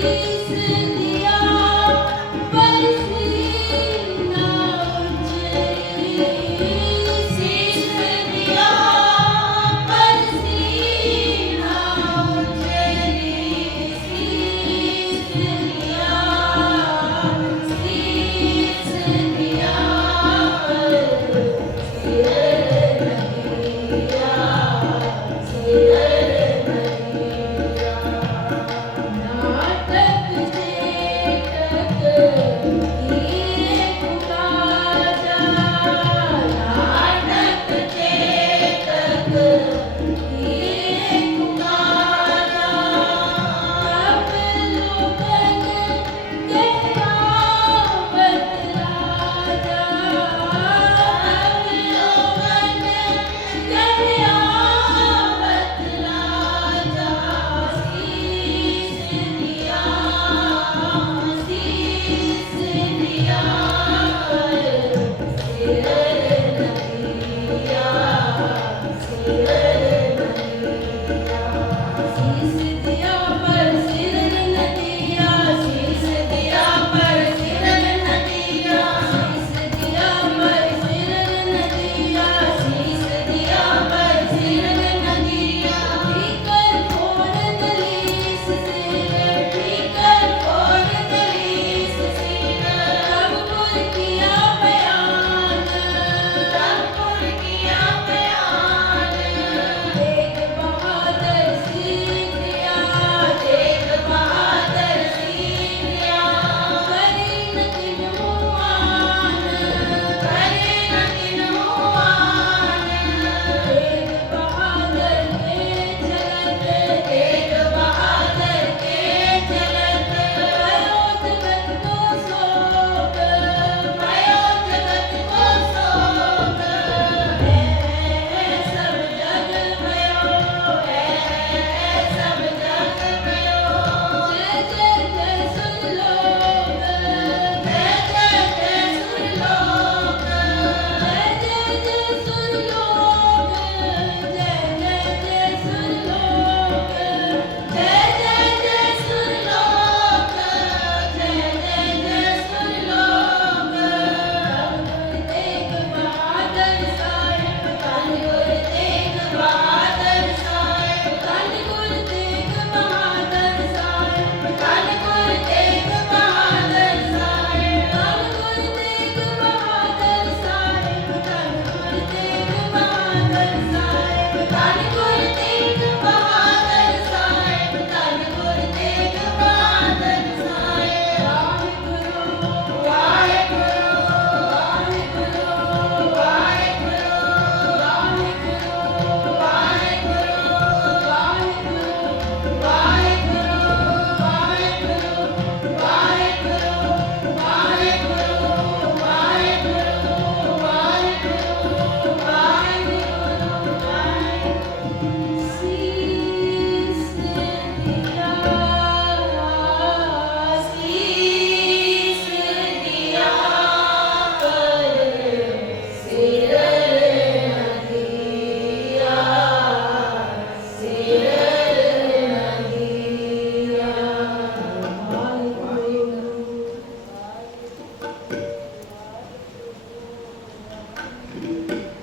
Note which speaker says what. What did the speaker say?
Speaker 1: Jesus. Hallelujah.